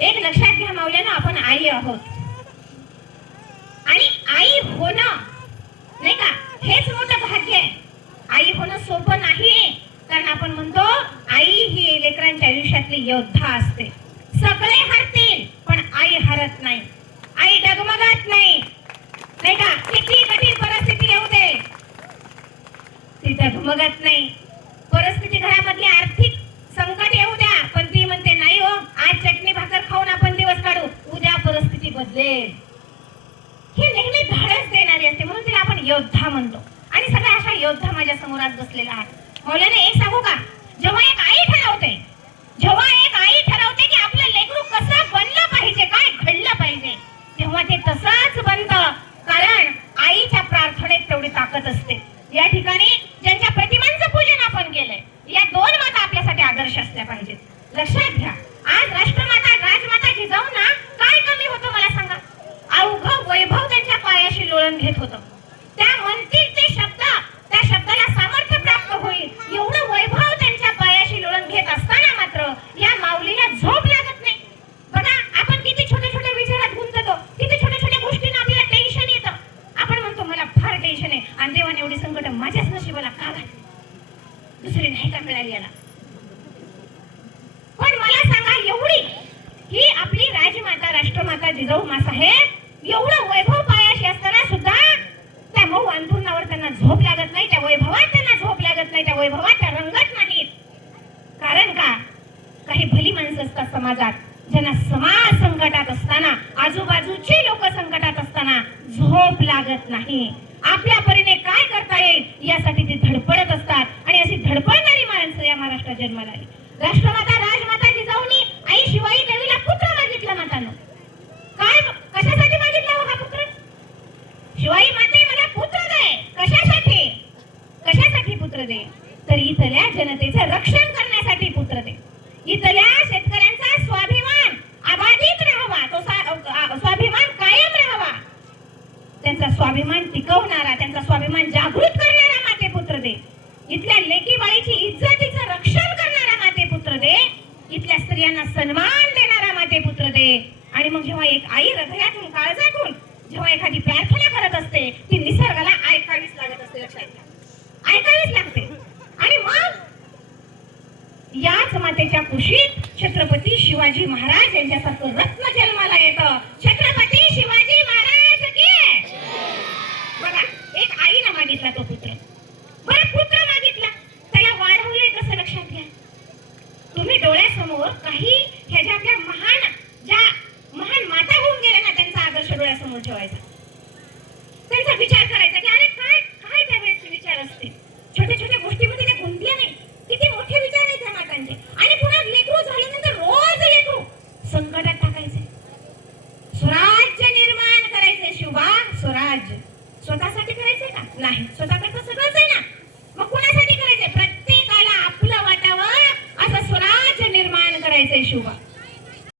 एक लक्षात घ्या माऊल्यानं, आपण आई आहोत आणि आई होणं नाही का हेच मोठं भाग्य आहे. आई होणं सोपं नाही, कारण आपण म्हणतो आई ही लेकरांच्या आयुष्यातली योद्धा असते. सगळे हरतील पण आई हरत नाही, आई डगमगत नाही, नाही का. किती कठीण परिस्थिती येऊ दे ती डगमगत नाही. परिस्थिती घरामधली आर्थिक संकट येऊ द्या पण ती म्हणते नाही हो, आज चटणी भाकर खाऊन आपण दिवस काढू, उद्या परिस्थिती बदलेल. हे नेहमी धाडस देणारी असते, म्हणून तिला आपण योद्धा म्हणतो. आणि सगळ्या अशा योद्धा माझ्या समोरात बसलेला आहे. मौलाने एक सांगू का, जेव्हा एक आई ठरवते, जेव्हा एक आई ठरवते की आपलं लेकरू कसं बनलं पाहिजे, काय घडलं पाहिजे, तेव्हा ते तसंच बनतं. कारण आईच्या प्रार्थनेत तेवढी ताकद असते. या ठिकाणी ज्यांच्या प्रतिमांचं पूजन आपण केलंय, या दोन माता आपल्यासाठी आदर्श असल्या पाहिजेत. लक्षात घ्या, आज राष्ट्रमाता राजमाता जिजाऊंना काय कमी होतं मला सांगा. अवघं वैभव त्यांच्या पायाशी लोळण घेत होतं. त्या म्हणतील ते शब्द, त्या शब्दाला सामर्थ्य प्राप्त होईल एवढं वैभव त्यांच्या पायाशी लोळण घेत असताना मात्र या माऊलीला झोप लागत नाही. बघा, आपण किती छोट्या छोट्या विचारात गुंततो, किती छोट्या छोट्या गोष्टींना आपल्याला टेन्शन येतं. आपण म्हणतो मला फार टेन्शन आहे आणि देवाने एवढी संकट माझ्याच नशिबाला का घातली, दुसरी नाही का मिळाली याला. पण मला सांगा, एवढी ही आपली राजमाता राष्ट्रमाता जिजाऊ मासाहेब एवढं वैभव पायाशी असताना सुद्धा त्या मऊ अंथरुणावर त्यांना झोप लागत नाही, त्या वैभवात त्यांना झोप लागत नाही, त्या वैभवात त्या रंगत नाहीत. कारण का, काही भली माणसं असतात समाजात ज्यांना समाज संकटात असताना, आजूबाजूचे लोक संकटात असताना झोप लागत नाही. आपल्या परीने काय करता येईल यासाठी ते धडपडत असतात आणि अशी धडपडणारी माणसं या महाराष्ट्रात जन्माला आली. राष्ट्रमाता राजमाता जिजाऊनी आई शिवाई देवीला पुत्र मागितला. मातानो काय, कशासाठी मागितला हा पुत्र? शिवाई माते मला पुत्र दे. कशासाठी, कशासाठी पुत्र दे? तर इथल्या जनतेचं रक्षण करण्यासाठी पुत्र दे. इथल्या शेतकऱ्यांचा स्वाभिमान अबाधित राहावा, तो स्वाभिमान कायम राहावा, त्यांचा स्वाभिमान टिकवणारा, त्यांचा स्वाभिमान जागृत करणारा माते पुत्र दे. इथल्या लेकी बाळीची इज्जतीचं रक्षण करणारा माते पुत्र दे. इथल्या स्त्रियांना सन्मान देणारा माते पुत्र दे. आणि मग जेव्हा एक आई हृदयातून काळजातून जेव्हा एखादी प्रार्थना करत असते, ती निसर्गाला ऐकावीच लागत असते. लक्षात घ्या, ऐकावीच लागते. आणि मग याच मातेच्या कुशीत छत्रपती शिवाजी महाराज यांच्यासारखं रत्न जन्माला येतं. छत्रपती शिवाजी महाराज की. बघा, एक आईने मागितला तो पुत्र. बरं, पुत्र मागितला, त्याला वाढवले कसं लक्षात घ्या. तुम्ही डोळ्यासमोर काही ह्या ज्या आपल्या ज्या महान माता होऊन गेल्या ना, त्यांचा आदर्श डोळ्यासमोर ठेवायचा, त्यांचा विचार करायचा की अरे काय काय त्यावेळेचे विचार असते. छोट्या छोट्या गोष्टीमध्ये त्या गुंतल्या नाही, किती मोठे विचार आहेत त्या मातांचे. आणि पुन्हा लेकरू झाल्यानंतर रोज लेकरू संकटात टाकायचे, स्वराज्य निर्माण करायचे. शिवबा, स्वराज्य स्वतःसाठी करायचे का? नाही, स्वतःकडे